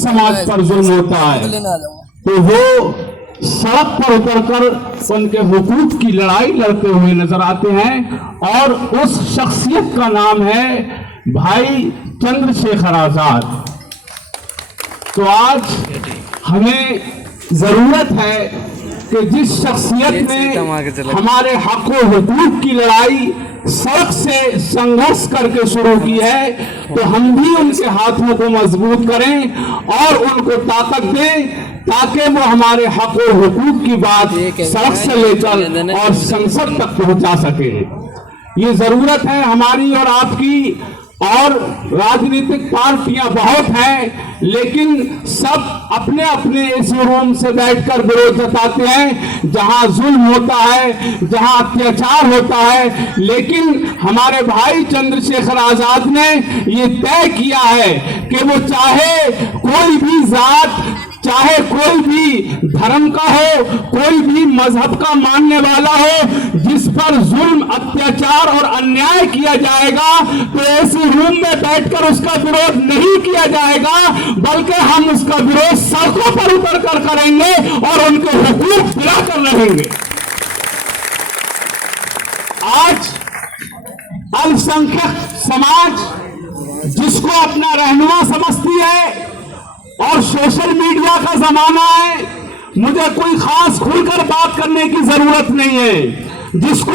समाज पर जुल्म होता है तो वो सड़क पर उतरकर उनके हुकूक की लड़ाई लड़ते हुए नजर आते हैं। और उस शख्सियत का नाम है भाई चंद्रशेखर आजाद। तो आज हमें जरूरत है कि जिस शख्सियत ने हमारे हक व हुकूक की लड़ाई सड़क से संघर्ष करके शुरू की है, तो हम भी उनके हाथों को मजबूत करें और उनको ताकत दें ताकि वो हमारे हक व हुकूक की बात सड़क से लेकर और संसद तक पहुंचा सके। ये जरूरत है हमारी और आपकी। और राजनीतिक पार्टियां बहुत हैं, लेकिन सब अपने अपने इस रूम से बैठकर विरोध जताते हैं जहां जुल्म होता है, जहां अत्याचार होता है। लेकिन हमारे भाई चंद्रशेखर आजाद ने ये तय किया है कि वो चाहे कोई भी जात, चाहे कोई भी धर्म का हो, कोई भी मजहब का मानने वाला हो, जिस पर जुल्म, अत्याचार और अन्याय किया जाएगा तो ऐसे रूम में बैठकर उसका विरोध नहीं किया जाएगा, बल्कि हम उसका विरोध सड़कों पर उतर कर करेंगे और उनके हुकूक दिलाकर रहेंगे। आज अल्पसंख्यक समाज जिसको अपना रहनुमा समझती है और सोशल मीडिया का जमाना है, मुझे कोई खास खुलकर बात करने की जरूरत नहीं है, जिसको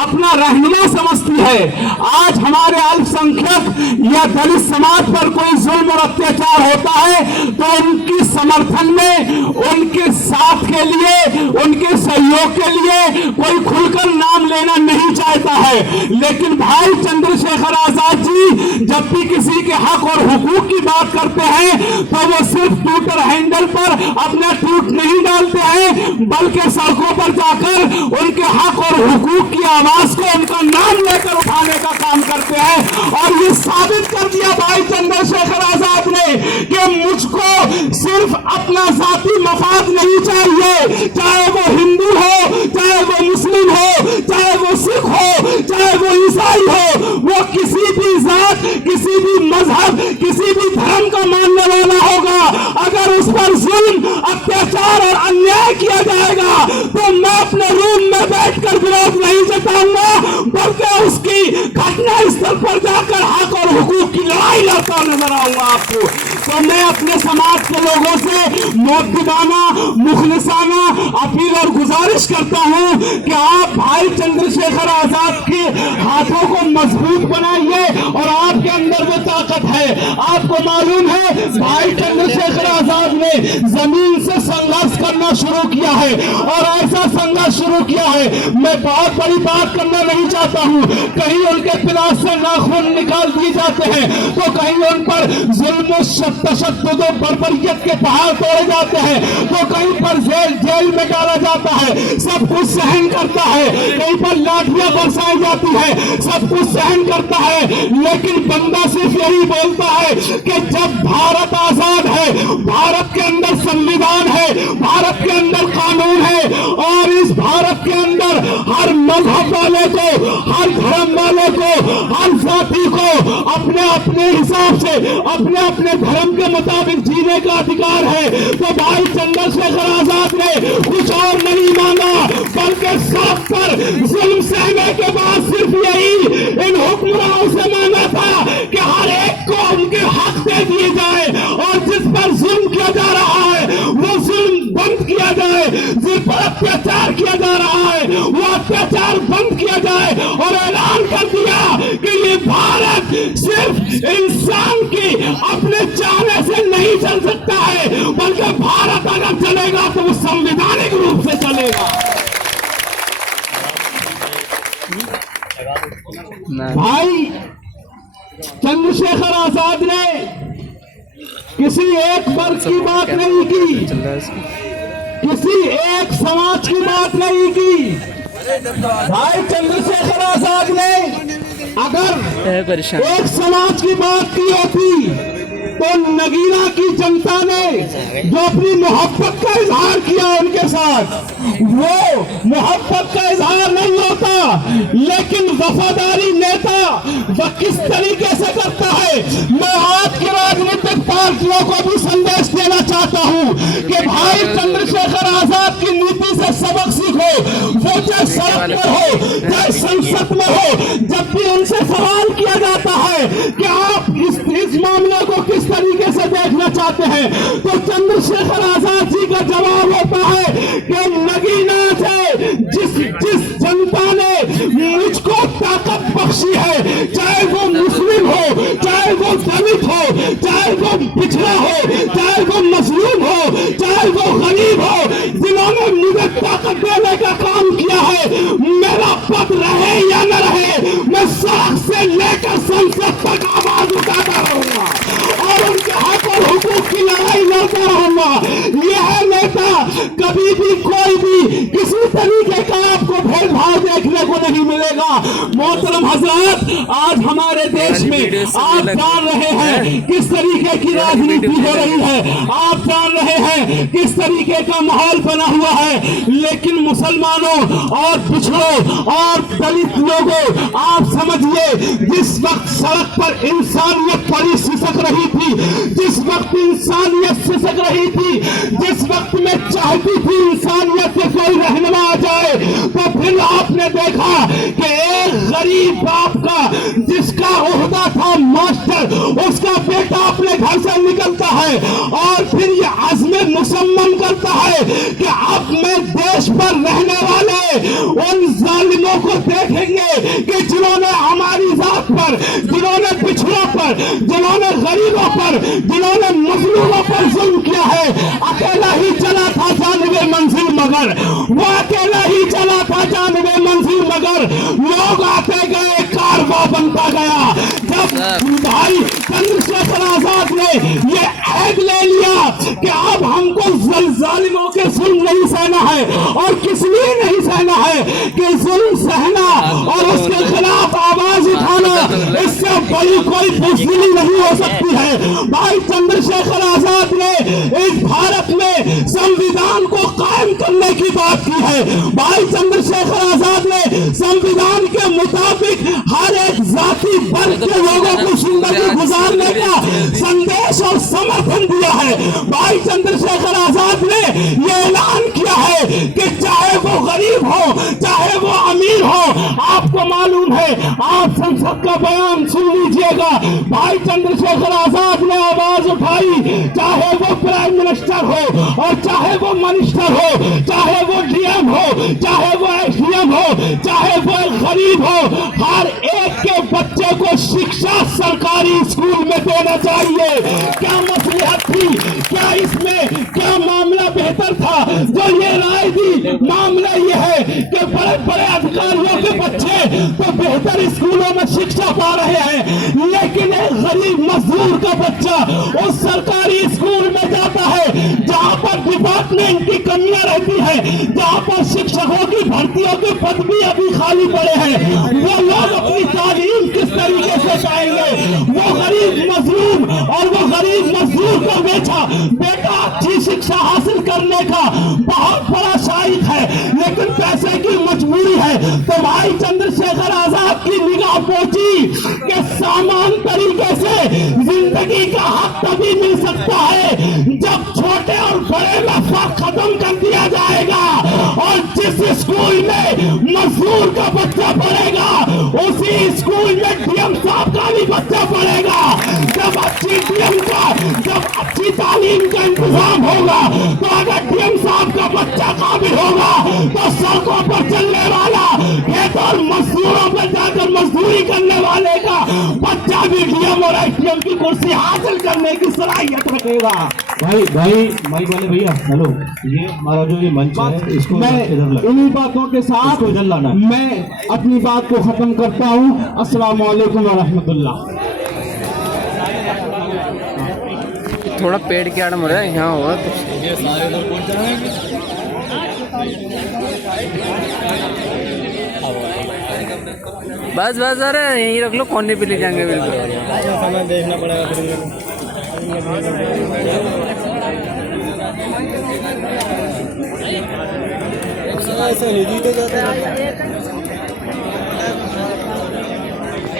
अपना रहनुमा समझती है। आज हमारे अल्पसंख्यक या दलित समाज पर कोई जुल्म और अत्याचार होता है तो उनकी समर्थन में, उनके साथ के लिए, उनके सहयोग के लिए कोई खुलकर नाम लेना नहीं चाहता है। लेकिन भाई चंद्रशेखर आजाद जी जब भी किसी के हक और हुकूक की बात करते हैं तो वो सिर्फ ट्विटर हैंडल पर अपना ट्वीट नहीं डालते हैं, बल्कि सड़कों पर जाकर उनके हक और हुकूक की आवाज को, उनका नाम लेकर उठाने का काम करते हैं। और ये साबित कर दिया भाई चंद्रशेखर आजाद ने कि मुझको सिर्फ अपना जाति मफाद नहीं चाहिए, चाहे वो हिंदू हो, चाहे वो मुस्लिम हो, चाहे वो सिख हो, चाहे वो ईसाई हो, वो किसी भी जात, किसी भी मजहब, किसी भी धर्म का मानने वाला होगा, अगर उस पर जुल्म, अत्याचार और अन्याय किया जाएगा तो मैं अपने रूम में बैठकर विरोध नहीं जताऊंगा, बल्कि उसकी घटना स्थल पर जाकर हक और हुकूक की लड़ाई लड़ता नजर आऊंगा आपको। तो मैं अपने समाज के लोगों से मोहब्बताना, मुखलिसाना अपील और गुजारिश करता हूं कि आप भाई चंद्रशेखर आजाद के हाथों को मजबूत बनाइए और आपके अंदर वो ताकत है। आपको मालूम है भाई चंद्रशेखर आजाद ने जमीन से संघर्ष करना शुरू किया है और ऐसा संघर्ष शुरू किया है, मैं बहुत बड़ी बात करना नहीं चाहता हूं, कहीं उनके पिलास से नाखून निकाल दिए जाते हैं तो कहीं उन पर जुल्म, तशद्दुद, बर्बरियत के पहाड़ तोड़े जाते हैं, तो कहीं पर जेल में डाला जाता है, सब कुछ सहन करता है, कहीं पर लाठियां बरसाई जाती है, सब कुछ सहन करता है। लेकिन बंदा सिर्फ यही बोलता है कि जब भारत आजाद है, भारत के अंदर संविधान है, भारत के अंदर कानून है और इस भारत के अंदर हर मजहब वाले को, हर धर्म वाले को, हर जाति को अपने अपने हिसाब से, अपने अपने धर्म के मुताबिक जीने का अधिकार है। तो भाई चंद्रशेखर आजाद ने कुछ और नहीं मांगा, बल्कि सड़क पर जुल्म सहने के बाद सिर्फ यही इन हुक्मरानों से मांगा था कि हर एक को उनके हक दे दिए जाए और जिस पर जुल्म किया जा रहा है वो जुल्म बंद किया जाए, जिस पर अत्याचार किया जा रहा है वो अत्याचार बंद किया जाए। और ऐलान कर दिया कि ये भारत सिर्फ इंसान की अपने चाहने से नहीं चल सकता है, बल्कि भारत अगर चलेगा तो वो संवैधानिक रूप से चलेगा। भाई चंद्रशेखर आजाद ने किसी एक वर्ग की बात नहीं की, किसी एक समाज की बात नहीं की। भाई चंद्रशेखर आजाद ने अगर एक समाज की बात की होती तो नगीना की जनता ने जो अपनी मोहब्बत का इजहार किया उनके साथ, वो मोहब्बत का इजहार नहीं होता, लेकिन वफादारी नेता वह किस तरीके से करता है। मैं आज की राजनीतिक पार्टियों को भी संदेश देना चाहता हूं कि भाई चंद्रशेखर आजाद की नीति से सबक सीखो। वो चाहे सड़क पर हो चाहे संसद में हो, जब भी उनसे सवाल किया जाता है कि आप इस मामले को किस तरीके से देखना चाहते हैं, तो चंद्रशेखर आजाद जी का जवाब होता है कि नगीना से जिस जनता ने मुझको ताकत बख्शी है, चाहे वो मुस्लिम हो, चाहे वो दलित हो, चाहे वो पिछड़ा हो, चाहे वो मजलूम हो, चाहे वो गरीब हो, जिन्होंने मुझे ताकत देने का काम किया है, मेरा पद रहे या न रहे, मैं सड़क से लेकर संसद तक आवाज उठाता रहूंगा और उनके हक और हुकूक की लड़ाई लड़ता रहूंगा। यह नेता कभी भी कोई भी किसी तरीके का आपको भेदभाव देखने को नहीं मिलेगा। मोहतरम हजरत, आज हमारे देश में आप जान रहे हैं किस तरीके की राजनीति हो रही है, आप जान रहे हैं किस तरीके का माहौल बना हुआ है, लेकिन मुसलमानों और पिछड़ों और दलित लोगों, आप समझिए जिस वक्त सड़क पर इंसानियत पड़ी सिसक रही थी, जिस वक्त इंसानियत सिसक रही थी, जिस वक्त में चाहती थी इंसानियत से कोई रहनुमा आ जाए, तो फिर आपने देखा कि एक गरीब बाप का जिसका ओहदा था मास्टर, उसका बेटा अपने घर से निकलता है और फिर ये अज़्म मुसम्मम करता है कि अब मैं देश पर रहने वाले उन जालिमों को देखेंगे कि जिन्होंने हमारी जात पर, जिन्होंने पिछड़ों पर, जिन्होंने गरीबों पर, जिन्होंने मजलूमों पर जुल्म किया है। अकेला ही चला था जानिबे मंजिल मगर, वो अकेला ही चला था जानिबे मंजिल मगर, लोग आते गए कारवा बनता गया। जब भाई चंद्रशेखर आजाद ने ये ऐड ले लिया कि अब हमको जालिमों के जुल्म नहीं सहना है, और किस लिए नहीं सहना है कि जुल्म सहना और उसके खिलाफ आवाज उठाना, इससे बड़ी कोई बुज़दिली नहीं हो सकती है। भाई चंद्रशेखर आजाद ने इस भारत में संविधान को कायम करने की बात की है। भाई चंद्रशेखर आजाद ने संविधान के मुताबिक हर एक जाति वर्ग के लोगों को जिंदगी गुजारने का संदेश और समर्थन दिया है। भाई चंद्रशेखर आजाद ने ये ऐलान किया है कि चाहे वो गरीब हो चाहे वो अमीर हो, आपको मालूम है, आप संसद का बयान सुन लीजिएगा। भाई चंद्रशेखर आजाद ने आवाज उठाई, चाहे वो प्राइम मिनिस्टर हो और चाहे वो मिनिस्टर हो, चाहे वो डीएम हो, चाहे वो एसडीएम हो, चाहे वो गरीब हो, हर एक के बच्चे को शिक्षा सरकारी स्कूल में देना चाहिए। क्या मसलियत थी, क्या इसमें क्या मामला बेहतर था जो ये राय दी? मामला ये है कि बड़े बड़े अधिकारियों के बच्चे तो बेहतर स्कूलों में शिक्षा पा रहे हैं, लेकिन एक गरीब मजदूर का बच्चा उस सरकारी स्कूल में जाता है जहां पर डिपार्टमेंट की कमियां रहती है, जहां पर शिक्षकों की भर्तियों के पद भी अभी खाली पड़े हैं। वो लोग अपनी तालीम किस तरीके से पाएंगे? वो गरीब मजलूम और वो गरीब मजदूर का बेटा अच्छी शिक्षा हासिल करने का बहुत बड़ा शायद है, लेकिन पैसे की मजबूरी है। तो भाई चंद्रशेखर आजाद की निगाह पहुंची कि सामान तरीके से जिंदगी का हक तभी मिल सकता है जब छोटे और बड़े में फर्क खत्म कर दिया जाएगा, और जिस स्कूल में मजदूर का बच्चा पढ़ेगा उसी स्कूल में डीएम साहब का भी बच्चा पढ़ेगा। जब अच्छी डीएम का, जब अच्छी तालीम का इंतजाम होगा, तो अगर डीएम साहब का बच्चा काबिल होगा तो सड़कों पर चलने वाला, खेत और मजदूरों पर जाकर मजदूरी करने वाले का बच्चा भी डीएम और एसडीएम की कुर्सी हासिल करने की सलाहियत रखेगा। भाई माइक वाले भैया, हेलो, ये हमारा जो ये मंच है इसको मैं इन्हीं बातों के साथ इधर लाना, मैं अपनी बात को खत्म करता हूँ। अस्सलाम वालेकुम व रहमतुल्लाह। थोड़ा पेड़ के आड़ मर रहा है यहाँ होगा तो बस अरे यहीं रख लो, कोने पे ले जाएंगे बिल्कुल। समय देखना पड़ेगा फिर।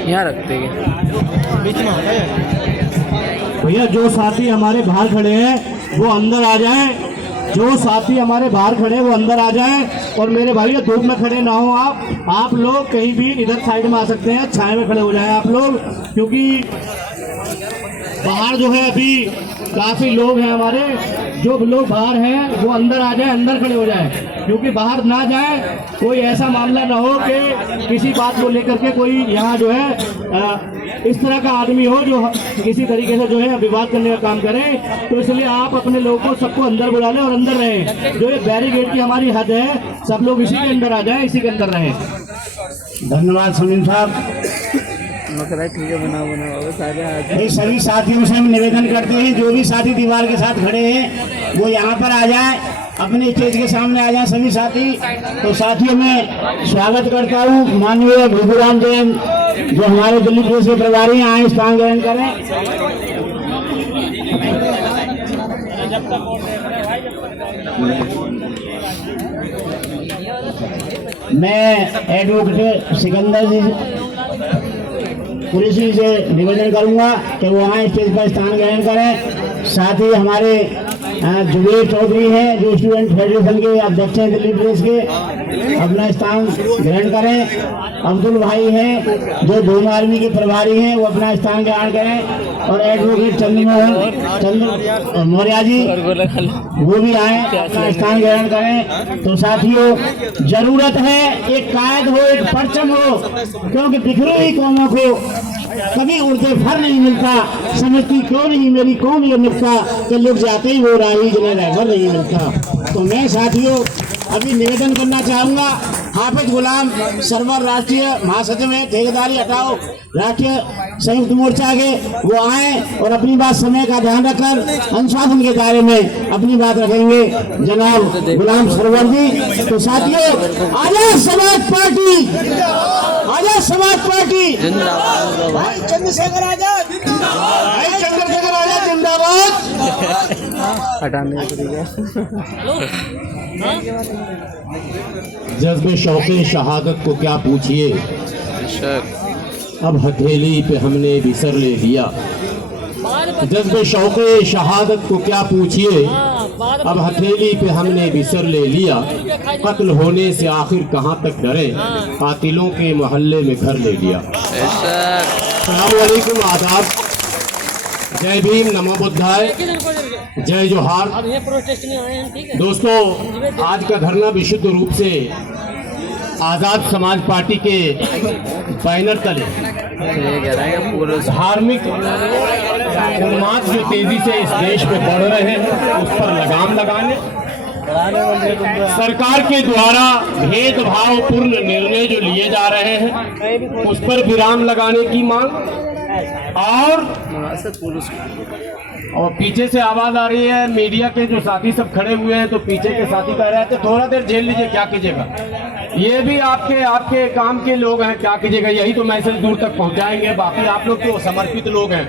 यहाँ रखते हैं भैया। जो साथी हमारे बाहर खड़े हैं वो अंदर आ जाएं। जो साथी हमारे बाहर खड़े हैं वो अंदर आ जाएं। और मेरे भाई धूप में खड़े ना हो आप लोग कहीं भी इधर साइड में आ सकते हैं, छाए में खड़े हो जाएं आप लोग, क्योंकि बाहर जो है अभी काफी लोग हैं हमारे। जो लोग बाहर हैं वो अंदर आ जाए, अंदर खड़े हो जाए, क्योंकि बाहर ना जाए कोई ऐसा मामला ना हो कि किसी बात को लेकर के कोई यहाँ जो है इस तरह का आदमी हो जो किसी तरीके से जो है विवाद करने का काम करे। तो इसलिए आप अपने लोगों को सबको अंदर बुला लें और अंदर रहें। जो ये बैरिकेड की हमारी हद है, सब लोग इसी के अंदर आ जाएं, इसी के अंदर रहें। धन्यवाद समीम साहब। ठीक है, बनाओ सारे। सभी साथियों से हम निवेदन करते हैं, जो भी साथी दीवार के साथ खड़े हैं वो यहाँ पर आ जाए, अपने स्टेज के सामने आ जाए सभी साथी। तो साथियों में स्वागत करता हूँ माननीय भूगुराम जैन जो हमारे दिल्ली प्रेस के प्रभारी हैं, आए स्थान ग्रहण करें। मैं एडवोकेट सिकंदर जी पुलिस से निवेदन करूंगा कि वो आए स्टेज पर स्थान ग्रहण करें। साथ ही हमारे जुबेर चौधरी हैं जो स्टूडेंट फेडरेशन के अध्यक्ष हैं दिल्ली प्रेस के, अपना स्थान ग्रहण करें। अब्दुल भाई हैं जो दोनों आर्मी के प्रभारी हैं, वो अपना स्थान ग्रहण करें। और एडवोकेट चंद्र मौर्य जी वो भी आए, अपना स्थान ग्रहण करें। तो साथियों जरूरत है एक कायद हो, एक परचम हो, क्योंकि बिखरी हुई कौमों को कभी उड़ते फर नहीं मिलता। समझती क्यों नहीं मेरी कौम ये मिलता कि लोग जाते ही वो राही जिन्हें रहबर नहीं मिलता। तो मैं साथियों अभी निवेदन करना चाहूंगा, हाफिज गुलाम सरवर राष्ट्रीय महासचिव है ठेकेदारी हटाओ राष्ट्रीय संयुक्त मोर्चा के, वो आए और अपनी बात समय का ध्यान रखकर अनुशासन के दायरे में अपनी बात रखेंगे जनाब गुलाम सरवर जी। तो साथियों आजाद समाज पार्टी, आजाद समाज पार्टी, चंद्रशेखर आजाद, चंद्रशेखर आजाद जिंदाबाद। जज्बे शौक़े शहादत को क्या पूछिए, अब हथेली पे हमने बिसर ले लिया। जज्बे शौक़े शहादत को क्या पूछिए, अब हथेली पे हमने बिसर ले लिया। कत्ल होने से आखिर कहाँ तक डरे, कातिलों के मोहल्ले में घर ले लिया। अस्सलाम वालेकुम, आदाब, जय भीम, नमो बुद्धाय, जय जोहार। दोस्तों आज का धरना विशुद्ध रूप से आजाद समाज पार्टी के बैनर तले धार्मिक उन्माद जो तेजी से इस देश में बढ़ रहे हैं उस पर लगाम लगाने, सरकार के द्वारा भेदभावपूर्ण निर्णय जो लिए जा रहे हैं उस पर विराम लगाने की मांग। और पीछे से आवाज आ रही है, मीडिया के जो साथी सब खड़े हुए हैं, तो पीछे के साथी कह रहे हैं तो थोड़ा देर झेल लीजिए, क्या कीजिएगा, ये भी आपके काम के लोग हैं, क्या कीजिएगा, यही तो मैसेज दूर तक पहुंचाएंगे। बाकी आप लोग तो समर्पित लोग हैं,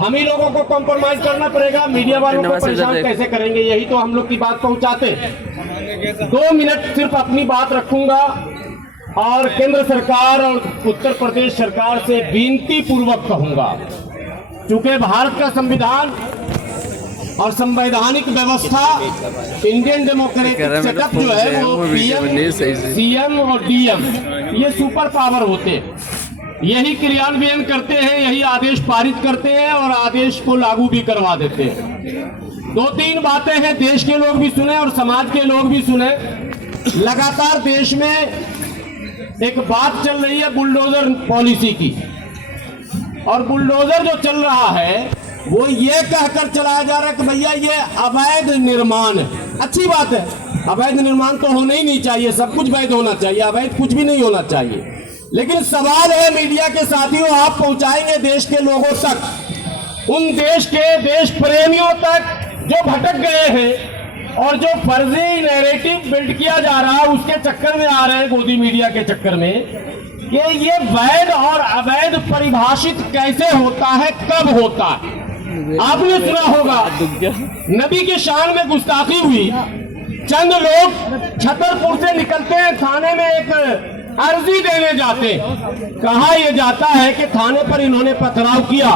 हम ही लोगों को कॉम्प्रोमाइज करना पड़ेगा, मीडिया वालों को परेशान कैसे करेंगे, यही तो हम लोग की बात पहुंचाते। 2 मिनट सिर्फ अपनी बात रखूंगा और केंद्र सरकार और उत्तर प्रदेश सरकार से विनती पूर्वक कहूंगा, चूंकि भारत का संविधान और संवैधानिक व्यवस्था इंडियन डेमोक्रेटिक सेटअप जो है वो पीएम, सीएम और डीएम ये सुपर पावर होते हैं, यही क्रियान्वयन करते हैं, यही आदेश पारित करते हैं और आदेश को लागू भी करवा देते हैं। 2-3 बातें हैं, देश के लोग भी सुने और समाज के लोग भी सुने। लगातार देश में एक बात चल रही है बुलडोजर पॉलिसी की, और बुलडोजर जो चल रहा है वो ये कहकर चलाया जा रहा है कि भैया ये अवैध निर्माण है। अच्छी बात है, अवैध निर्माण तो होना ही नहीं चाहिए, सब कुछ वैध होना चाहिए, अवैध कुछ भी नहीं होना चाहिए। लेकिन सवाल है मीडिया के साथियों, आप पहुंचाएंगे देश के लोगों तक, उन देश के देश प्रेमियों तक जो भटक गए हैं और जो फर्जी नैरेटिव बिल्ड किया जा रहा है उसके चक्कर में आ रहे हैं, गोदी मीडिया के चक्कर में, कि ये वैध और अवैध परिभाषित कैसे होता है, कब होता है। आपने सुना होगा नबी के शान में गुस्ताखी हुई, चंद लोग छतरपुर से निकलते हैं, थाने में एक अर्जी देने जाते, कहा यह जाता है कि थाने पर इन्होंने पथराव किया।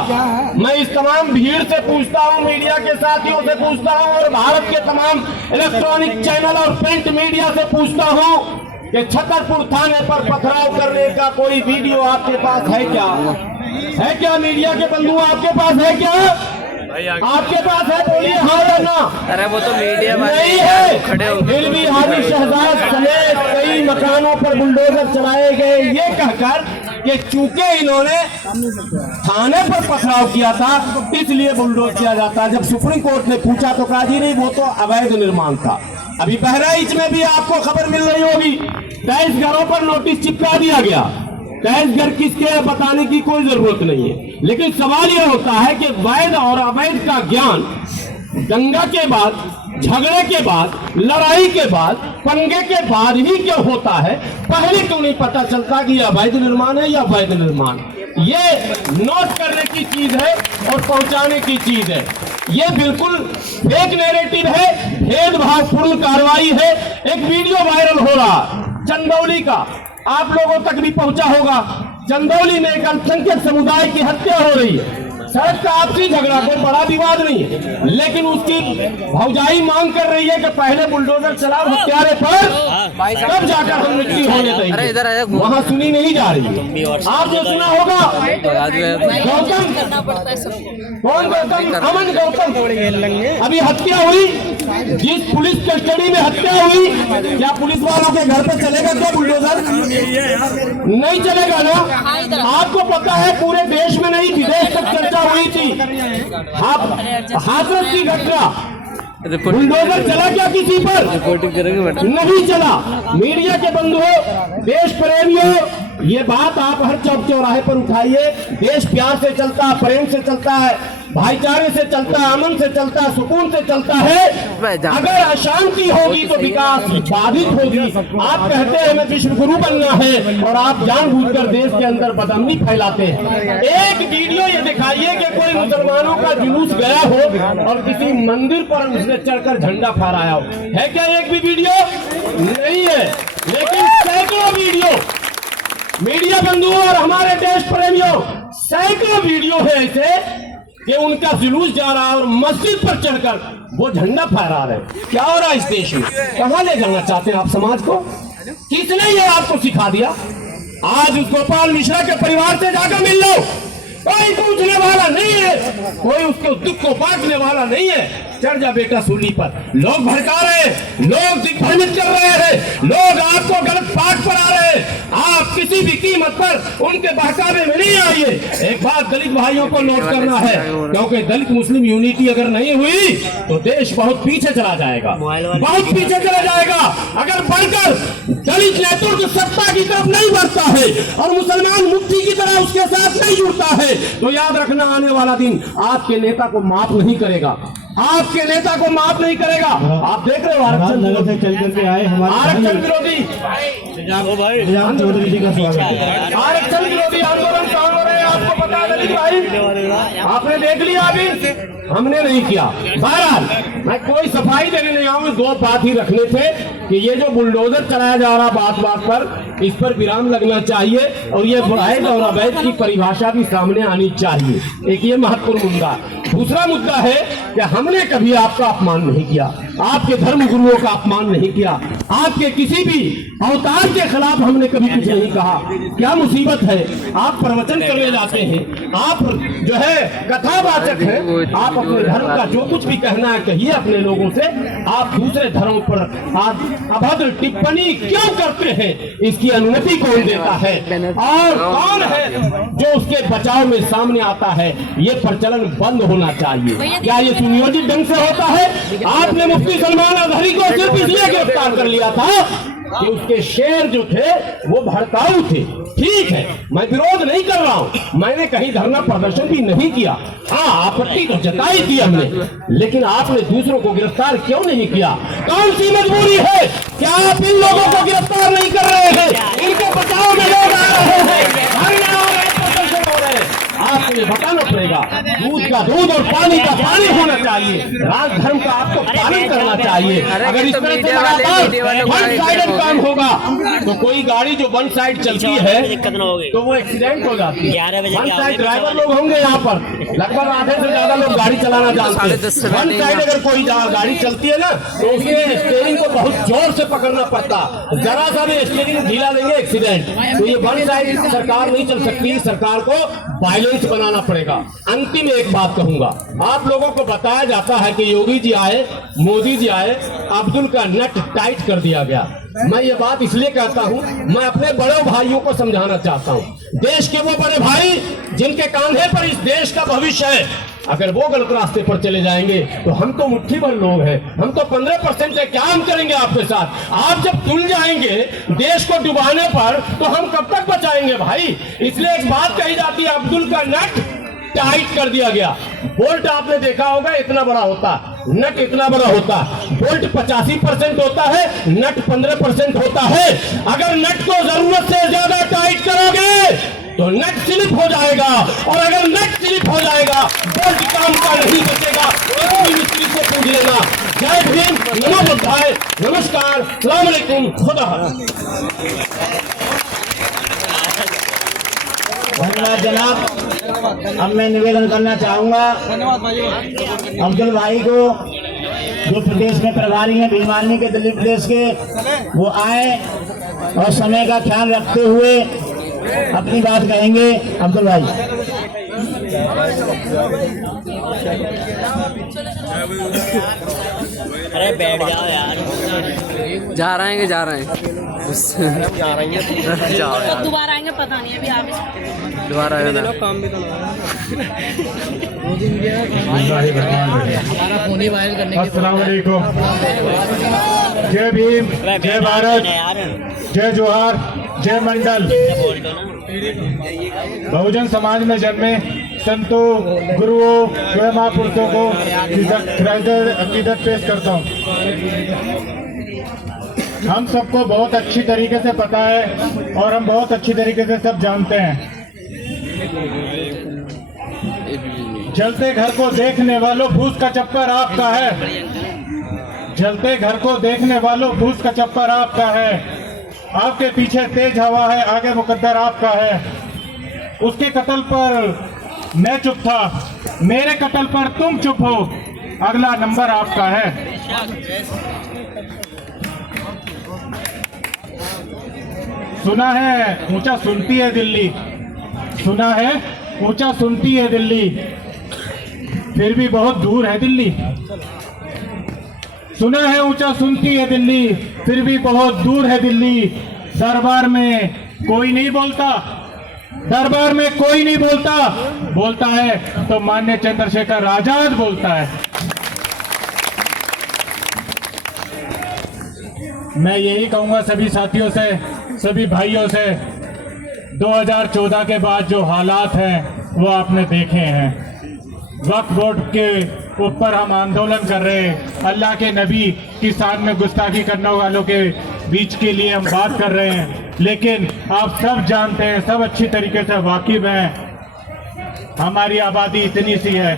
मैं इस तमाम भीड़ से पूछता हूं, मीडिया के साथियों से पूछता हूं और भारत के तमाम इलेक्ट्रॉनिक चैनल और प्रिंट मीडिया से पूछता हूं कि छतरपुर थाने पर पथराव करने का कोई वीडियो आपके पास है क्या? है क्या मीडिया के बंधु, आपके पास है क्या? आपके पास है, बोलिए हाँ या ना। अरे वो तो मीडिया नहीं है, खड़े हो। फिर भी हाजी शहजाद समेत कई मकानों पर बुलडोजर चलाए गए, ये कहकर कि चूंकि इन्होंने थाने पर पथराव किया था इसलिए बुलडोज किया जाता। जब सुप्रीम कोर्ट ने पूछा तो कहा जी नहीं, वो तो अवैध निर्माण था। अभी बहराइच में भी आपको खबर मिल रही होगी, 23 घरों पर नोटिस चिपका दिया गया। 23 घर किसके बताने की कोई जरूरत नहीं है, लेकिन सवाल यह होता है कि वैध और अवैध का ज्ञान दंगा के बाद, झगड़े के बाद, लड़ाई के बाद, पंगे के बाद ही क्यों होता है? पहले क्यों नहीं पता चलता कि यह अवैध निर्माण है या वैध निर्माण? ये नोट करने की चीज है और पहुंचाने की चीज है। ये बिल्कुल फेक नैरेटिव है, भेदभावपूर्ण कार्रवाई है। एक वीडियो वायरल हो रहा चंदौली का, आप लोगों तक भी पहुंचा होगा। चंदौली में एक अल्पसंख्यक समुदाय की हत्या हो रही है। सड़क का आपसी झगड़ा, कोई बड़ा विवाद नहीं है, लेकिन उसकी भौजाई मांग कर रही है कि पहले बुलडोजर चलाओ हत्यारे पर, तब जाकर हम मुक्ति होने देंगे। वहाँ सुनी नहीं जा रही है। आपने सुना होगा गौतम, कौन गौतम? अमन गौतम। अभी हत्या हुई, जिस पुलिस कस्टडी में हत्या हुई, क्या पुलिस वालों के घर पे चलेगा क्या बुलडोजर? नहीं चलेगा ना। आपको पता है पूरे देश में नहीं, विदेश तक चर्चा हुई थी हाथरस की घटना। बुलडोजर चला क्या किसी पर? रिपोर्टिंग करेंगे, नहीं चला। मीडिया के बंधुओं, देश प्रेमियों, ये बात आप हर चौक चौराहे पर उठाइए। देश प्यार से चलता है, प्रेम से चलता है, भाईचारे से चलता है, अमन से चलता है, सुकून से चलता है। अगर अशांति होगी तो विकास बाधित होगी। आप कहते हैं हमें विश्व गुरु बनना है और आप जानबूझकर देश के अंदर बदअमनी फैलाते हैं। एक वीडियो ये दिखाइए कि कोई मुसलमानों का जुलूस गया हो और किसी मंदिर पर उसने चढ़कर झंडा फहराया हो, है क्या एक भी वीडियो? नहीं है। लेकिन सैकड़ों वीडियो, मीडिया बंधुओं और हमारे देश प्रेमियों, सैकड़ों वीडियो है ऐसे कि उनका जुलूस जा रहा है और मस्जिद पर चढ़कर वो झंडा फहरा रहे। क्या हो रहा है इस देश में? कहां ले जाना चाहते हैं आप समाज को? किसने ये आपको सिखा दिया? आज उस गोपाल मिश्रा के परिवार से जाकर मिल लो, कोई पूछने वाला नहीं है, कोई उसके दुख को बांटने वाला नहीं है। चढ़ जा बेटा सूली पर। लोग भड़का रहे, लोग दिग्भ्रमित कर रहे हैं, लोग आपको गलत पाठ पढ़ा रहे हैं। आप किसी भी कीमत पर उनके बहकावे में नहीं आइए। एक बात दलित भाइयों को नोट करना है, क्योंकि दलित मुस्लिम यूनिटी अगर नहीं हुई तो देश बहुत पीछे चला जाएगा, बहुत पीछे चला जाएगा। अगर बढ़कर दलित नेतृत्व सत्ता की तरफ नहीं बढ़ता है और मुसलमान मुफ्ती की तरह उसके साथ नहीं जुड़ता है तो याद रखना, आने वाला दिन आपके नेता को माफ नहीं करेगा, आपके नेता को माफ नहीं करेगा। आप देख रहे हो आरक्षण विरोधी चल करके आए हमारे आरक्षण विरोधी चौधरी जी का स्वागत है। आरक्षण विरोधी आंदोलन कहाँ हो रहे हैं आपको पता है दलित भाई? आपने देख लिया, अभी हमने नहीं किया। बहरहाल मैं कोई सफाई देने नहीं आऊंगा, दो बात ही रखने थे कि ये जो बुलडोजर चलाया जा रहा बात बात पर, इस पर विराम लगना चाहिए और ये वैध और अवैध की परिभाषा भी सामने आनी चाहिए। एक ये महत्वपूर्ण मुद्दा। दूसरा मुद्दा है कि हमने कभी आपका अपमान नहीं किया, आपके धर्म गुरुओं का अपमान नहीं किया, आपके किसी भी अवतार के खिलाफ हमने कभी कुछ नहीं कहा। क्या मुसीबत है, आप प्रवचन करने जाते हैं, आप जो है कथावाचक हैं, आप अपने धर्म का जो कुछ भी कहना है कहिए अपने लोगों से। आप दूसरे धर्म पर आप अभद्र टिप्पणी क्यों करते हैं? इसकी अनुमति कौन देता है और कौन है जो उसके बचाव में सामने आता है? ये प्रचलन बंद होना चाहिए। क्या ये सुनियोजित ढंग से होता है? आपने मुफ्ती सलमान अजहरी को सिर्फ इसलिए गिरफ्तार कर लिया था कि उसके शेर जो थे वो भड़काऊ थे। ठीक है, मैं विरोध नहीं कर रहा हूं, मैंने कहीं धरना प्रदर्शन भी नहीं किया। हाँ, आपत्ति तो जताई थी हमने, लेकिन आपने दूसरों को गिरफ्तार क्यों नहीं किया? कौन सी मजबूरी है? क्या आप इन लोगों को गिरफ्तार नहीं कर रहे हैं? इनके बचाव में लोग आ रहे हैं, धरने हो रहे, प्रदर्शन हो रहे। आपको ये बताना पड़ेगा, दूध का दूध और पानी का पानी होना चाहिए। राज धर्म का आपको पालन करना चाहिए। अगर इस तरह से लगातार वन साइडेड काम होगा तो कोई गाड़ी जो वन साइड चलती है तो वो एक्सीडेंट हो जाती है। वन साइड ड्राइवर लोग होंगे यहाँ पर, लगभग आधे से ज्यादा लोग गाड़ी चलाना जानते हैं। वन साइड अगर कोई गाड़ी चलती है ना तो उसके स्टीयरिंग को बहुत जोर से पकड़ना पड़ता, जरा सा भी स्टीयरिंग ढीला देंगे एक्सीडेंट। तो ये वन साइड सरकार नहीं चल सकती, सरकार को बैलेंस बनाना पड़ेगा। अंतिम एक बात कहूंगा, आप लोगों को बताया जाता है कि योगी जी आए, मोदी जी आए, अब्दुल का नट टाइट कर दिया गया। मैं ये बात इसलिए कहता हूं, मैं अपने बड़े भाइयों को समझाना चाहता हूं। देश के वो बड़े भाई जिनके कांधे पर इस देश का भविष्य है, अगर वो गलत रास्ते पर चले जाएंगे तो हम तो मुट्ठी भर लोग हैं, हम तो 15% है, क्या हम करेंगे आपके साथ? आप जब तुल जाएंगे देश को डुबाने पर तो हम कब तक बचाएंगे भाई? इसलिए एक बात कही जाती है, अब्दुल का नट टाइट कर दिया गया। बोल्ट आपने देखा होगा इतना बड़ा होता, नट इतना बड़ा होता। बोल्ट 85% होता है, नट 15% होता है। अगर नट को जरूरत से ज्यादा टाइट करोगे तो नट स्लिप हो जाएगा, और अगर नट स्लिप हो जाएगा बोल्ट काम का नहीं बचेगा। इतनी मिस्त्री को पूछ लेना। जय भीम, नमो बुद्धाय, नमस्कार, अस्सलाम वालेकुम, खुदा हाफिज़। धन्यवाद जनाब। अब मैं निवेदन करना चाहूंगा अब्दुल भाई को, जो प्रदेश में प्रभारी हैं भीमानी के, दिल्ली प्रदेश के, वो आए और समय का ख्याल रखते हुए अपनी बात कहेंगे। अब्दुल भाई। अरे बैठ जाओ यार। जा रहे हैं कि जा रहे हैं? जा रही है, जाओ यार। दोबारा आएंगे पता नहीं, अभी आप दोबारा आए ना। काम भी तो अस्सलाम वालेकुम। जय भीम, जय भारत, जय जोहार, जय मंडल। बहुजन समाज में जन्मे संतों, गुरुओं, महापुरुषों को अकीदत पेश करता हूँ। हम सबको बहुत अच्छी तरीके से पता है और हम बहुत अच्छी तरीके से सब जानते हैं, जलते घर को देखने वालों फूस का चप्पर आपका है। जलते घर को देखने वालों फूस का चप्पर आपका है। आपके पीछे तेज हवा है, आगे मुकद्दर आपका है। उसके कत्ल पर मैं चुप था, मेरे कत्ल पर तुम चुप हो, अगला नंबर आपका है। सुना है ऊंचा सुनती है दिल्ली, सुना है ऊंचा सुनती है दिल्ली, फिर भी बहुत दूर है दिल्ली। सुना है ऊंचा सुनती है दिल्ली, फिर भी बहुत दूर है दिल्ली। दरबार में कोई नहीं बोलता, दरबार में कोई नहीं बोलता, बोलता है तो माननीय चंद्रशेखर आजाद बोलता है। मैं यही कहूंगा सभी साथियों से, सभी भाइयों से, 2014 के बाद जो हालात हैं वो आपने देखे हैं। वक्फ बोर्ड के ऊपर हम आंदोलन कर रहे हैं, अल्लाह के नबी की शान में गुस्ताखी करने वालों के बीच के लिए हम बात कर रहे हैं। लेकिन आप सब जानते हैं, सब अच्छी तरीके से वाकिफ हैं, हमारी आबादी इतनी सी है,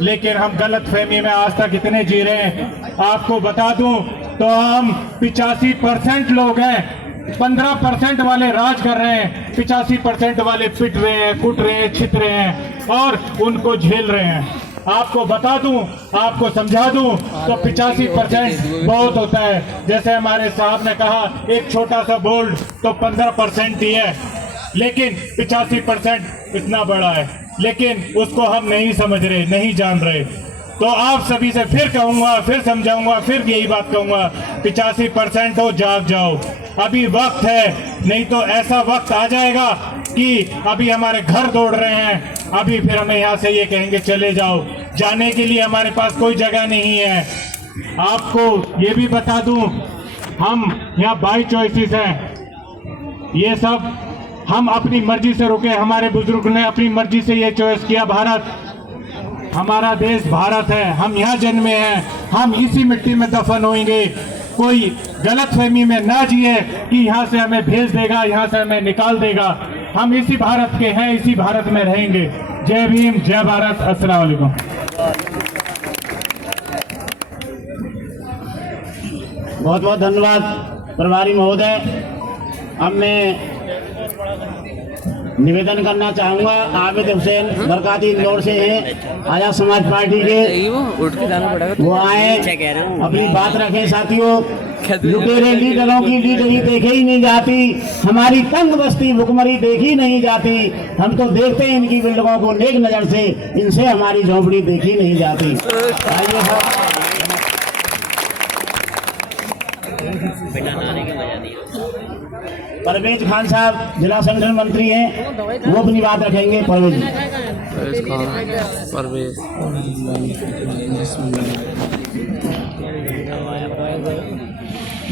लेकिन हम गलत फहमी में आज तक इतने जी रहे हैं। आपको बता दूं तो हम 85% लोग हैं, 15% वाले राज कर रहे हैं, 85% वाले पिट रहे हैं, कुट रहे हैं, छित रहे हैं और उनको झेल रहे हैं। आपको बता दूं, आपको समझा दूं तो 85% बहुत होता है। जैसे हमारे साहब ने कहा, एक छोटा सा बोल्ड तो 15% ही है, लेकिन 85% इतना बड़ा है, लेकिन उसको हम नहीं समझ रहे, नहीं जान रहे। तो आप सभी से फिर कहूंगा, फिर समझाऊंगा, फिर यही बात कहूंगा, 85% हो, जाग जाओ, अभी वक्त है, नहीं तो ऐसा वक्त आ जाएगा कि अभी हमारे घर दौड़ रहे हैं, अभी फिर हमें यहाँ से ये कहेंगे चले जाओ, जाने के लिए हमारे पास कोई जगह नहीं है। आपको ये भी बता दूं, हम यहाँ बाई चॉइसेस हैं, ये सब हम अपनी मर्जी से रुके। हमारे बुजुर्ग ने अपनी मर्जी से ये चॉइस किया। भारत हमारा देश भारत है, हम यहाँ जन्मे हैं, हम इसी मिट्टी में दफन होंगे। कोई गलतफहमी में ना जिए कि यहाँ से हमें भेज देगा, यहाँ से हमें निकाल देगा। हम इसी भारत के हैं, इसी भारत में रहेंगे। जय भीम, जय भारत, अस्सलाम वालेकुम। बहुत बहुत धन्यवाद प्रभारी महोदय। अब मैं निवेदन करना चाहूँगा, आबिद हुसैन बरकाती इंदौर से हैं, आजाद समाज पार्टी के, वो उठ के जाना पड़ेगा। वो आए अपनी बात रखें। साथियों, लुटेरे लीडरों की लीडरी देखी ही नहीं जाती, हमारी तंग बस्ती भुखमरी देखी नहीं जाती। हम तो देखते हैं इनकी बिल्डिंगों को नेक नज़र से, इनसे हमारी झोंपड़ी देखी नहीं जाती। आइए साहब, परवेज खान साहब जिला संगठन मंत्री हैं, वो अपनी बात रखेंगे। परवेज जी। परवेज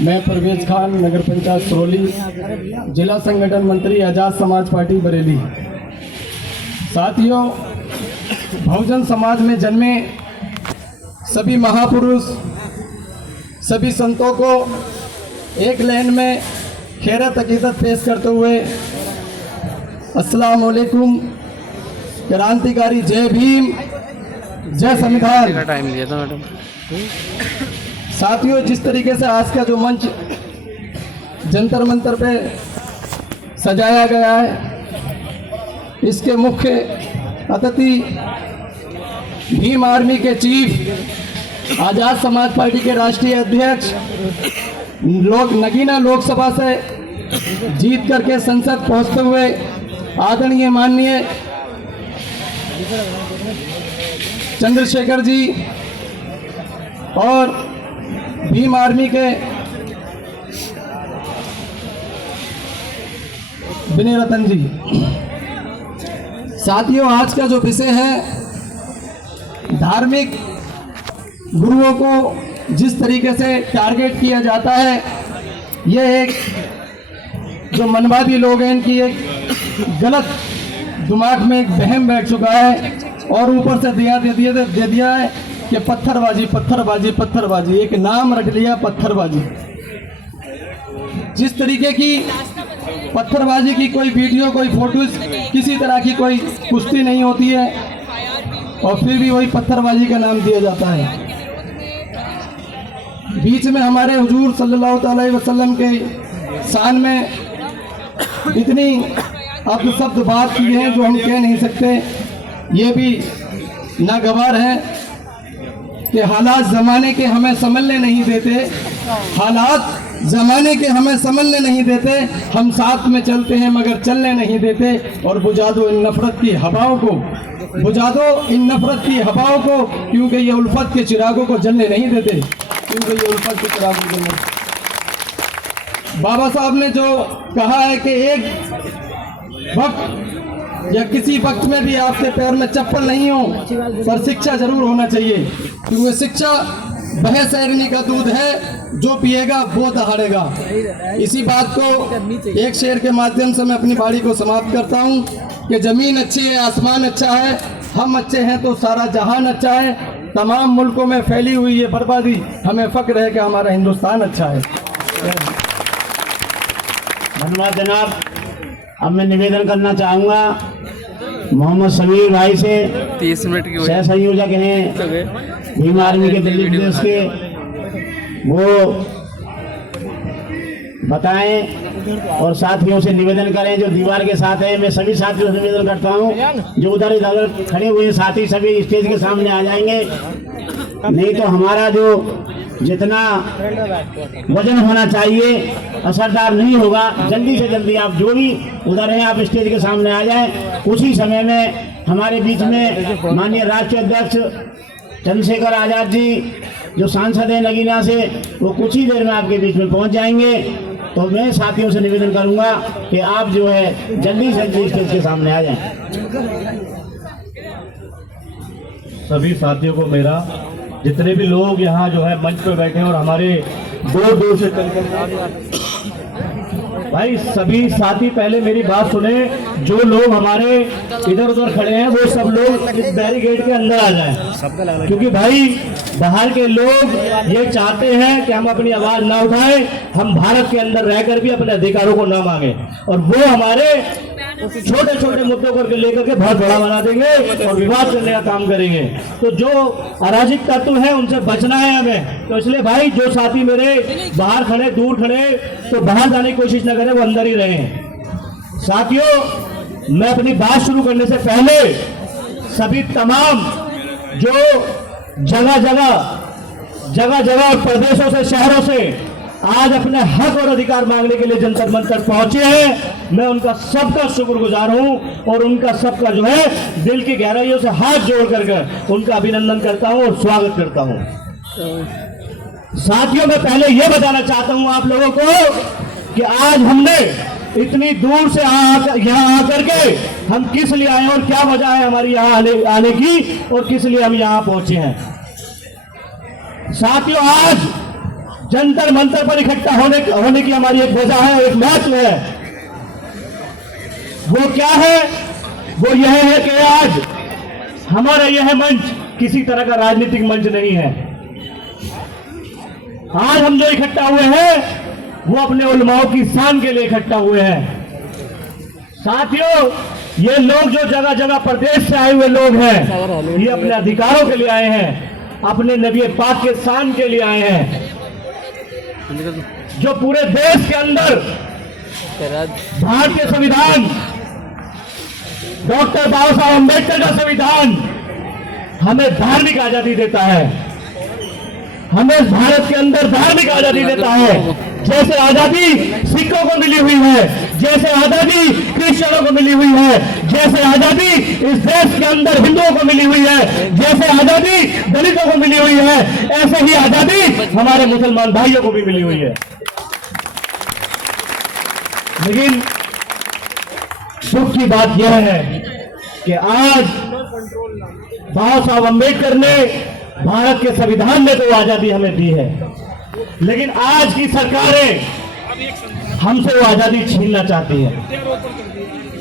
मैं परवेज खान, नगर पंचायत सरौली, जिला संगठन मंत्री, आजाद समाज पार्टी बरेली। साथियों, बहुजन समाज में जन्मे सभी महापुरुष, सभी संतों को एक लाइन में खैरत अकीदत पेश करते हुए अस्सलाम वालेकुम, क्रांतिकारी जय भीम, जय संविधान। टाइम लिया था मैडम। साथियों, जिस तरीके से आज का जो मंच जंतर मंतर पे सजाया गया है, इसके मुख्य अतिथि भीम आर्मी के चीफ, आजाद समाज पार्टी के राष्ट्रीय अध्यक्ष, नगीना लोकसभा से जीत करके संसद पहुंचते हुए आदरणीय माननीय चंद्रशेखर जी और भीम आर्मी के विनय रतन जी। साथियों, आज का जो विषय है, धार्मिक गुरुओं को जिस तरीके से टारगेट किया जाता है, ये एक जो मनवादी लोग हैं, इनकी एक गलत दिमाग में एक वहम बैठ चुका है और ऊपर से दे दिया है कि पत्थरबाजी पत्थरबाजी पत्थरबाजी, एक नाम रख लिया पत्थरबाजी। जिस तरीके की पत्थरबाजी की कोई वीडियो, कोई फोटोज, किसी तरह की कोई कुश्ती नहीं होती है और फिर भी वही पत्थरबाजी का नाम दिया जाता है। बीच में हमारे हुजूर सल्लल्लाहु अलैहि वसल्लम के शान में इतनी अपशब्द बात की है जो हम कह नहीं सकते। ये भी नागवार है कि हालात ज़माने के हमें समझने नहीं देते, हालात ज़माने के हमें समझने नहीं देते, हम साथ में चलते हैं मगर चलने नहीं देते। और बुझा दो इन नफरत की हवाओं को, बुझा दो इन नफरत की हवाओं को, क्योंकि ये उल्फत के चिरागों को जलने नहीं देते, क्योंकि ये उल्फत के चिरागों को जलने। बाबा साहब ने जो कहा है कि एक वक्त या किसी वक्त में भी आपके पैर में चप्पल नहीं हो, पर शिक्षा जरूर होना चाहिए, क्योंकि शिक्षा वह शहरनी का दूध है जो पिएगा वो दहाड़ेगा। इसी बात को एक शेर के माध्यम से मैं अपनी बाड़ी को समाप्त करता हूँ कि जमीन अच्छी है, आसमान अच्छा है, हम अच्छे हैं तो सारा जहान अच्छा है। तमाम मुल्कों में फैली हुई ये बर्बादी, हमें फक्र है कि हमारा हिंदुस्तान अच्छा है। धन्यवाद जनाब। अब मैं निवेदन करना चाहूँगा मोहम्मद समीर भाई से, 30 मिनट की सह संयोजक हैं भीम आर्मी के दिल्ली प्रदेश के, वो बताएं और साथियों से निवेदन करें जो दीवार के साथ है। मैं सभी साथियों से निवेदन करता हूं जो उधर इधर खड़े हुए साथी सभी स्टेज के सामने आ जाएंगे, नहीं तो हमारा जो जितना वजन होना चाहिए असरदार नहीं होगा। जल्दी से जल्दी आप जो भी उधर हैं आप स्टेज के सामने आ जाएं। उसी समय में हमारे बीच में माननीय राष्ट्रीय अध्यक्ष चंद्रशेखर आजाद जी जो सांसद हैं नगीना से, वो कुछ ही देर में आपके बीच में पहुंच जाएंगे। तो मैं साथियों से निवेदन करूंगा कि आप जो है जल्दी से जल्दी स्टेज के सामने आ जाएं। सभी साथियों को मेरा जितने भी लोग यहाँ जो है मंच पे बैठे हैं और हमारे दूर दूर से चलकर, भाई सभी साथी पहले मेरी बात सुने। जो लोग हमारे इधर उधर खड़े हैं वो सब लोग इस बैरिकेड के अंदर आ जाएं, क्योंकि भाई बाहर के लोग ये चाहते हैं कि हम अपनी आवाज ना उठाएं, हम भारत के अंदर रहकर भी अपने अधिकारों को ना मांगे, और वो हमारे छोटे छोटे मुद्दों को लेकर के बहुत बड़ा बना देंगे और विवाद करने का काम करेंगे। तो जो अराजक तत्व है उनसे बचना है हमें। तो इसलिए भाई जो साथी मेरे बाहर खड़े, दूर खड़े, तो बाहर जाने की कोशिश न करें, वो अंदर ही रहें। साथियों, मैं अपनी बात शुरू करने से पहले सभी तमाम जो जगह जगह प्रदेशों से, शहरों से आज अपने हक और अधिकार मांगने के लिए जंतर मंतर पहुंचे हैं, मैं उनका सबका शुक्रगुजार हूं और उनका सबका जो है दिल की गहराइयों से हाथ जोड़ करके उनका अभिनंदन करता हूं और स्वागत करता हूं। साथियों, मैं पहले यह बताना चाहता हूं आप लोगों को कि आज हमने इतनी दूर से यहाँ आकर के हम किस लिए आए और क्या वजह है हमारी यहाँ आने की और किस लिए हम यहाँ पहुंचे हैं। साथियों, आज जंतर मंतर पर इकट्ठा होने की हमारी एक वजह है, एक महत्व है। वो क्या है? वो यह है कि आज हमारा यह मंच किसी तरह का राजनीतिक मंच नहीं है। आज हम जो इकट्ठा हुए हैं वो अपने उलमाओं की शान के लिए इकट्ठा हुए हैं। साथियों, ये लोग जो जगह जगह प्रदेश से आए हुए लोग हैं, ये अपने अधिकारों के लिए आए हैं, अपने नबी पाक के शान के लिए आए हैं। जो पूरे देश के अंदर भारतीय संविधान, डॉक्टर बाबा साहब अम्बेडकर का संविधान हमें धार्मिक आजादी देता है, हमें भारत के अंदर धार्मिक आजादी देता है। जैसे आजादी सिखों को मिली हुई है, जैसे आजादी क्रिश्चियनों को मिली हुई है, जैसे आजादी इस देश के अंदर हिंदुओं को मिली हुई है, जैसे आजादी दलितों को मिली हुई है, ऐसे ही आजादी हमारे मुसलमान भाइयों को भी मिली हुई है। लेकिन दुख की बात यह है कि आज बाबा साहब अम्बेडकर ने, भारत के संविधान ने तो आजादी हमें दी है, लेकिन आज की सरकारें हमसे वो आजादी छीनना चाहती है।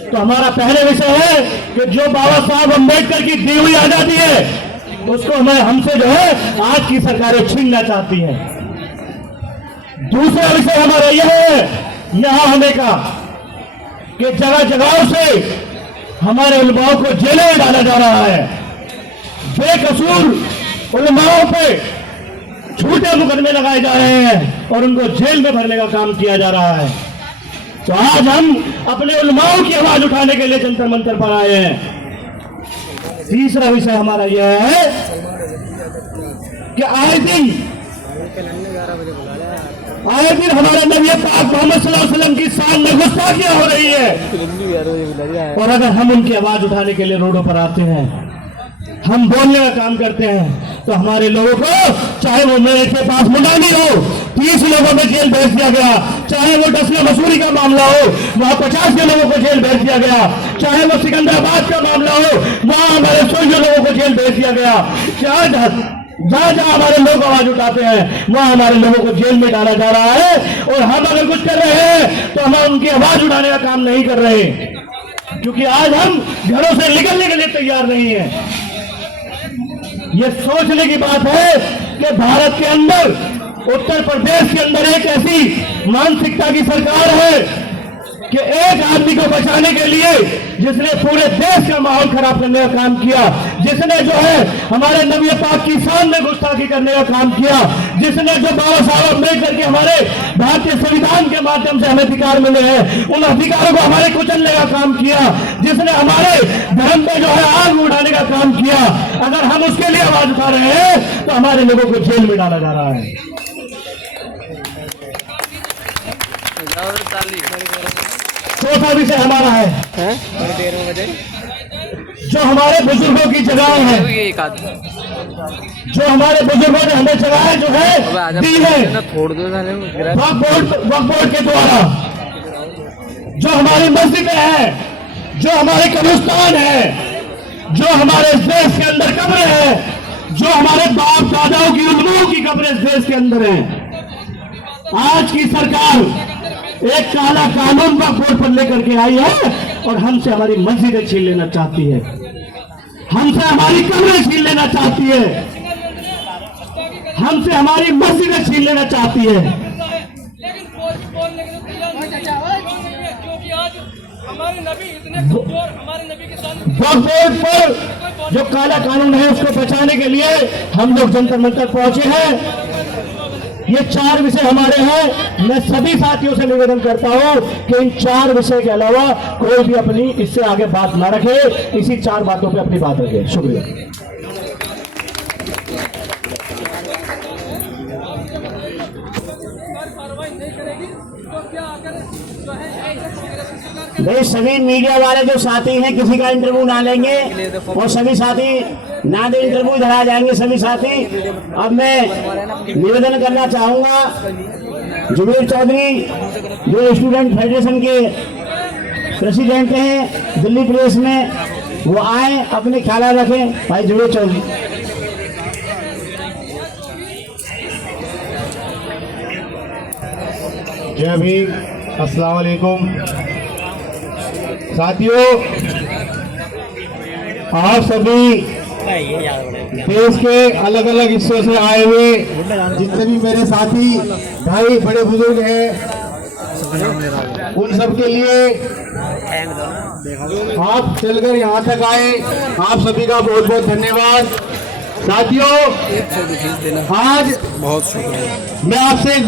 तो हमारा पहले विषय है कि जो बाबा साहब अम्बेडकर की दी हुई आजादी है उसको हमसे जो है आज की सरकारें छीनना चाहती हैं। दूसरा विषय हमारा यह है यहां होने का कि जगह जगहों से हमारे उलमाओं को जेलों में डाला जा रहा है। बेकसूर उलमाओं पे झूठे मुकदमे लगाए जा रहे हैं और उनको जेल में भरने का काम किया जा रहा है। तो आज हम अपने उलमाओं की आवाज उठाने के लिए जंतर मंतर पर आए हैं। तीसरा विषय हमारा यह है कि आए दिन हमारे नबी पाक मोहम्मद सल्लल्लाहु अलैहि वसल्लम की शान में गुस्ताखियां हो रही है, और अगर हम उनकी आवाज उठाने के लिए रोडों पर आते हैं, हम बोलने का काम करते हैं, तो हमारे लोगों को, चाहे वो मेरे के पास मुंडानी हो, 30 लोगों में जेल भेज दिया गया, चाहे वो डसना मसूरी का मामला हो, वहां 50 के लोगों को जेल भेज दिया गया, चाहे वो सिकंदराबाद का मामला हो, वहां हमारे 16 लोगों को जेल भेज दिया गया। जहां जहां हमारे लोग आवाज उठाते हैं वहां हमारे लोगों को जेल में डाला जा रहा है, और हम अगर कुछ कर रहे हैं तो हम उनकी आवाज उठाने का काम नहीं कर रहे, क्योंकि आज हम घरों से निकलने के लिए तैयार नहीं है। ये सोचने की बात है कि भारत के अंदर, उत्तर प्रदेश के अंदर एक ऐसी मानसिकता की सरकार है कि एक आदमी को बचाने के लिए जिसने पूरे देश का माहौल खराब करने का काम किया, जिसने जो है हमारे नबी पाक की शान में गुस्ताखी करने का काम किया, जिसने जो बाबा साहब अम्बेडकर के हमारे भारतीय संविधान के माध्यम से हमें अधिकार मिले हैं, उन अधिकारों को हमारे कुचलने का काम किया, जिसने हमारे धर्म पे जो है आग उठाने का काम किया, अगर हम उसके लिए आवाज उठा रहे हैं तो हमारे लोगों को जेल में डाला जा रहा है। चौथा विषय हमारा है जो हमारे बुजुर्गों की जगह है, जो हमारे बुजुर्गों ने हमें जगह जो है दी है वक्फ बोर्ड के द्वारा, जो हमारी मस्जिदें हैं, जो हमारे कब्रिस्तान है, जो हमारे देश के अंदर कब्रें हैं, जो हमारे बाप दादाओं की उम्रों की कब्रें इस देश के अंदर हैं। आज की सरकार एक काला कानून का कोर्ट पर लेकर के आई है और हमसे हमारी मस्जिदें छीन लेना चाहती है, हमसे हमारी कब्रें छीन लेना चाहती है, हमसे हमारी मस्जिदें छीन लेना चाहती है। क्योंकि आज हमारे नबी इतने कमजोर, हमारे नबी के साथ वक्फ बोर्ड पर जो काला कानून है उसको बचाने के लिए हम लोग जंतर मंतर पहुंचे हैं। ये 4 विषय हमारे हैं। मैं सभी साथियों से निवेदन करता हूं कि इन 4 विषय के अलावा कोई भी अपनी इससे आगे बात ना रखे, इसी 4 बातों पे अपनी बात रखे। शुक्रिया। भाई सभी मीडिया वाले जो साथी हैं किसी का इंटरव्यू ना लेंगे और सभी साथी ना दे इंटरव्यू इधर आ जाएंगे सभी साथी। अब मैं निवेदन करना चाहूंगा जुबेर चौधरी जो स्टूडेंट फेडरेशन के प्रेसिडेंट हैं दिल्ली प्रदेश में, वो आए अपने ख्याल रखें। भाई जुबेर चौधरी। जय भीम, अस्सलाम वालेकुम साथियों। आप सभी देश के अलग अलग हिस्सों से आए हुए जितने भी मेरे साथी भाई बड़े बुजुर्ग हैं, उन सब के लिए आप चलकर यहाँ तक आए, आप सभी का बहुत बहुत धन्यवाद। साथियों आज बहुत शुक्रिया। मैं आपसे